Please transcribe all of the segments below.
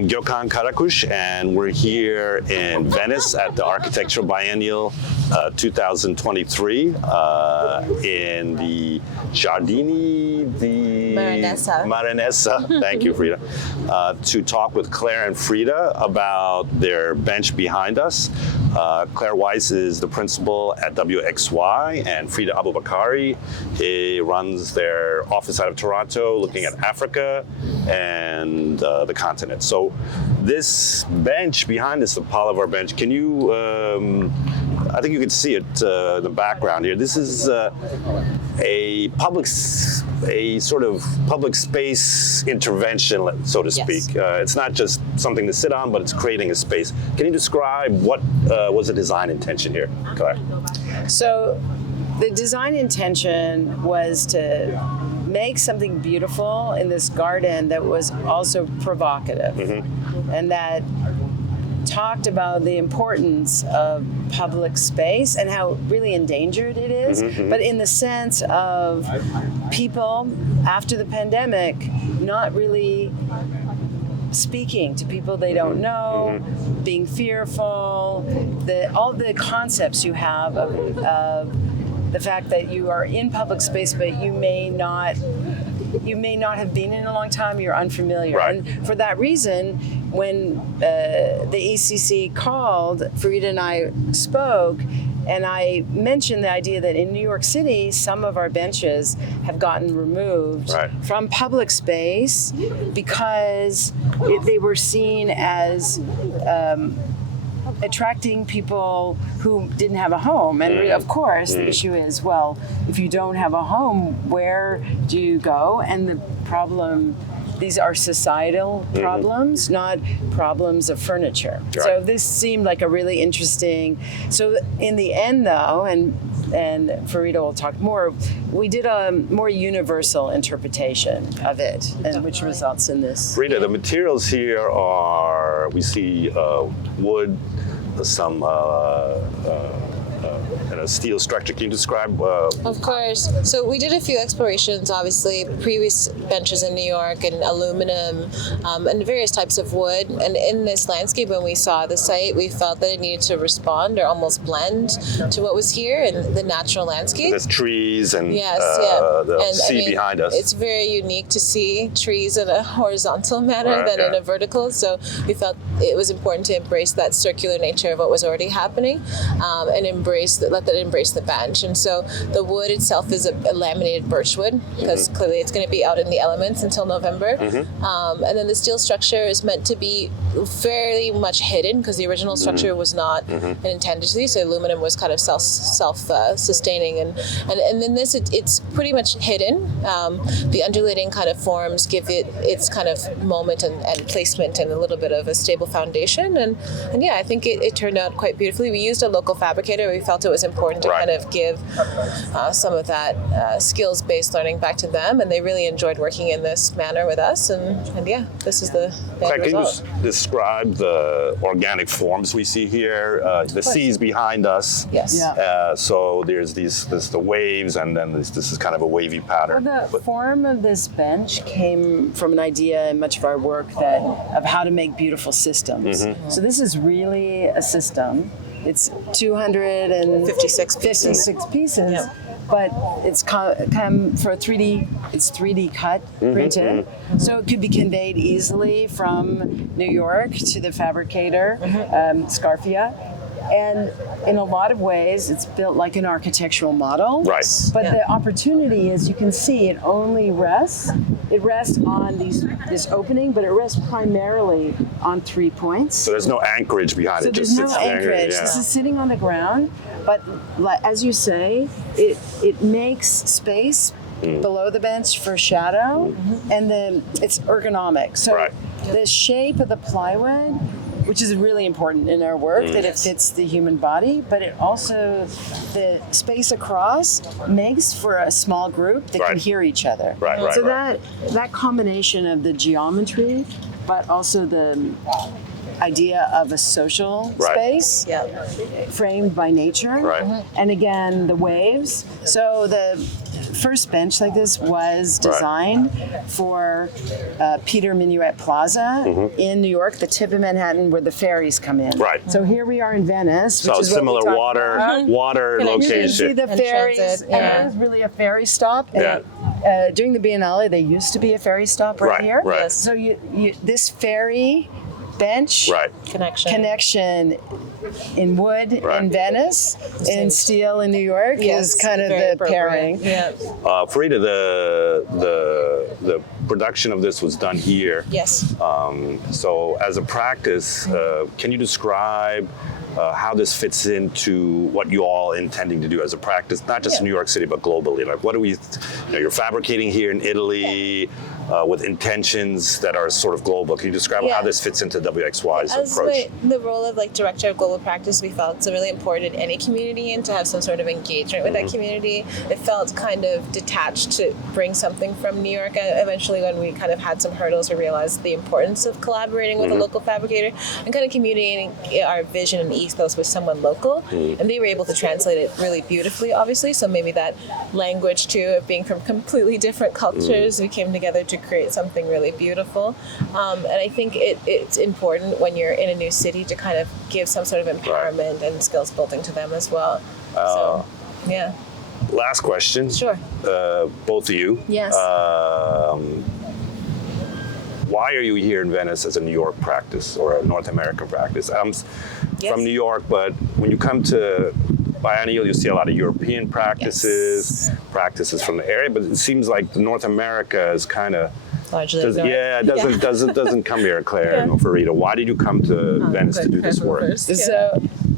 am Gokhan Karakus, and we're here in Venice at the Architecture Biennale 2023 in the Giardini Marinaressa. Thank you, Frida. To talk with Claire and Frida about their bench behind us. Claire Weisz is the principal at WXY, and Frida Abu-Bakare runs their office out of Toronto, looking at Africa and the continent. So this bench behind us, the Palaver Bench, can you, I think you can see it in the background here. This is a sort of public space intervention, so to speak. Yes. It's not just something to sit on, but it's creating a space. Can you describe what was the design intention here, Claire? So the design intention was to make something beautiful in this garden that was also provocative, and that talked about the importance of public space and how really endangered it is, but in the sense of people after the pandemic not really speaking to people they don't know, being fearful, all the concepts you have of the fact that you are in public space, but you may not have been in a long time, you're unfamiliar. Right. And for that reason, when the ECC called, Farida and I spoke, and I mentioned the idea that in New York City, some of our benches have gotten removed from public space because they were seen as attracting people who didn't have a home. And of course, the issue is, well, if you don't have a home, where do you go? And the problem, these are societal problems, not problems of furniture. Right. So this seemed like a really interesting, so in the end though, and Farida will talk more, we did a more universal interpretation of it, and which results in this. Frida, the materials here are, we see wood, some and a steel structure. Can you describe? Of course. So we did a few explorations, obviously, previous benches in New York, and aluminum, and various types of wood. And in this landscape, when we saw the site, we felt that it needed to respond or almost blend to what was here in the natural landscape. There's trees and the sea behind us. It's very unique to see trees in a horizontal manner than in a vertical. So we felt it was important to embrace that circular nature of what was already happening, and let that embrace the bench. And so the wood itself is a laminated birch wood, because clearly it's going to be out in the elements until November. And then the steel structure is meant to be fairly much hidden, because the original structure was not intended to be. So aluminum was kind of self-sustaining, and then this it's pretty much hidden. The undulating kind of forms give it its kind of moment and placement and a little bit of a stable foundation. And yeah, I think it turned out quite beautifully. We used a local fabricator. We felt it was important to kind of give some of that skills-based learning back to them, and they really enjoyed working in this manner with us. And yeah, this is the Claire, can you describe the organic forms we see here? The seas behind us. Yes. Yeah. So there's the waves, and then this is kind of a wavy pattern. Well, the form of this bench came from an idea in much of our work of how to make beautiful systems. So this is really a system. It's 256 pieces, but it's come for 3D. It's 3D cut, printed, so it could be conveyed easily from New York to the fabricator, Scarfia. And in a lot of ways, it's built like an architectural model. Right. But the opportunity is, you can see it only rests. It rests on this opening, but it rests primarily on 3 points. So there's no anchorage behind it. There's no anchorage. This is sitting on the ground. But as you say, it makes space below the bench for shadow, and then it's ergonomic. So the shape of the plywood, which is really important in our work, that it fits the human body, but it also, the space across makes for a small group that can hear each other. That combination of the geometry, but also the idea of a social space framed by nature. Right. And again, the waves. So the first bench like this was designed for Peter Minuet Plaza in New York, the tip of Manhattan where the ferries come in. Right. So here we are in Venice, So which is similar what we talked about. water You can location. see the And ferries, transit, and it is really a ferry stop. And during the Biennale, there used to be a ferry stop right here. Right. Yes. So this ferry bench connection in wood in Venice, in steel in New York is kind of the pairing. Yeah. Farida, the production of this was done here. Yes. So as a practice, can you describe how this fits into what you all intending to do as a practice, not just in New York City, but globally? Like, what do we, you're fabricating here in Italy with intentions that are sort of global. Can you describe how this fits into WXY's approach? The role of director of global practice, we felt it's really important in any community and to have some sort of engagement with that community. It felt kind of detached to bring something from New York. And eventually, when we kind of had some hurdles, we realized the importance of collaborating with a local fabricator and kind of communicating our vision and ethos with someone local. And they were able to translate it really beautifully, obviously. So maybe that language too of being from completely different cultures, we came together to create something really beautiful. And I think it's important when you're in a new city to kind of give some sort of empowerment and skills building to them as well. So, yeah. Last question. Sure. Both of you. Yes. Why are you here in Venice as a New York practice or a North American practice? I'm from New York, but when you come to Biennial, you see a lot of European practices, practices from the area, but it seems like North America is kind of largely it doesn't come here, Claire and Farida. Why did you come to Venice to do this work?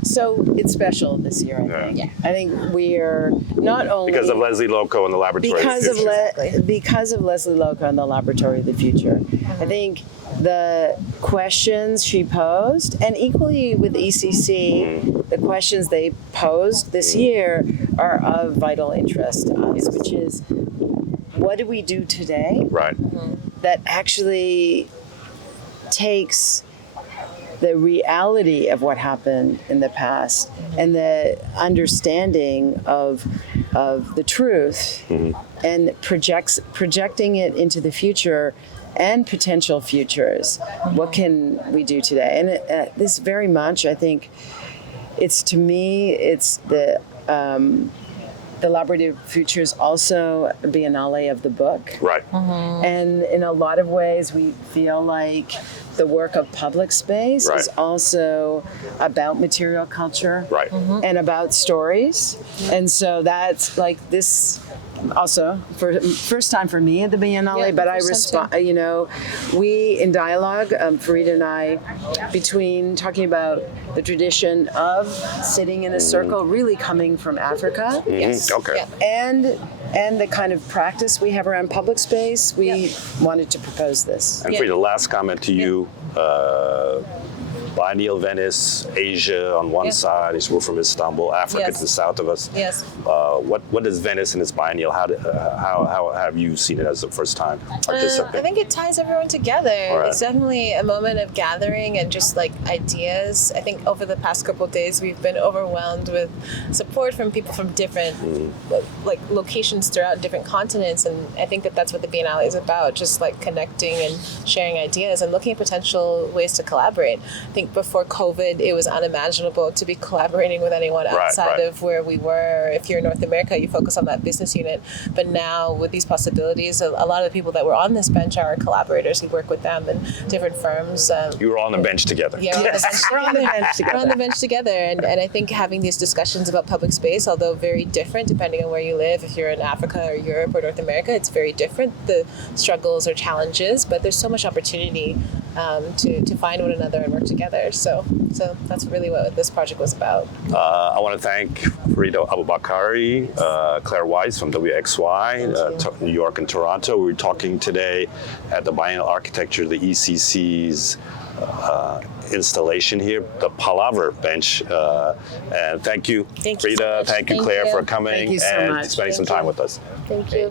So it's special this year, I think. I think we're not only because of Leslie Loco and the Laboratory because of the Future. Because of Leslie Loco and the Laboratory of the Future. I think the questions she posed, and equally with ECC, the questions they posed this year are of vital interest to us, which is, what do we do today that actually takes the reality of what happened in the past and the understanding of the truth and projecting it into the future and potential futures. What can we do today? And this very much, I think, it's the Laboratory of Future is also a Biennale of the book. Right. And in a lot of ways, we feel like the work of public space is also about material culture and about stories. And so that's like this also for first time for me at the Biennale, but I respond, we in dialogue, Farida and I, between talking about the tradition of sitting in a circle, really coming from Africa. And the kind of practice we have around public space, we wanted to propose this. And Farida, last comment to you. Biennial Venice, Asia on one side, we're from Istanbul, Africa to the south of us. What is Venice and its biennial? How have you seen it as the first time participating? I think it ties everyone together. It's definitely a moment of gathering and just like ideas. I think over the past couple of days, we've been overwhelmed with support from people from different like locations throughout different continents. And I think that that's what the Biennale is about, just like connecting and sharing ideas and looking at potential ways to collaborate. I think before COVID, it was unimaginable to be collaborating with anyone outside of where we were. If you're in North America, you focus on that business unit. But now with these possibilities, a lot of the people that were on this bench are our collaborators. We work with them in different firms. You were on the bench together. Yeah, we're on the bench together. And I think having these discussions about public space, although very different depending on where you live, if you're in Africa or Europe or North America, it's very different. The struggles or challenges, but there's so much opportunity to find one another and work together. So that's really what this project was about. I want to thank Weisz and Abu-Bakere, Claire Weisz from WXY, New York and Toronto. We were talking today at the Biennial Architecture, the ECC's installation here, the Palaver Bench. And thank you, Weisz. Thank you, Claire, for coming Thank you so and much. spending some time with us. Thank you.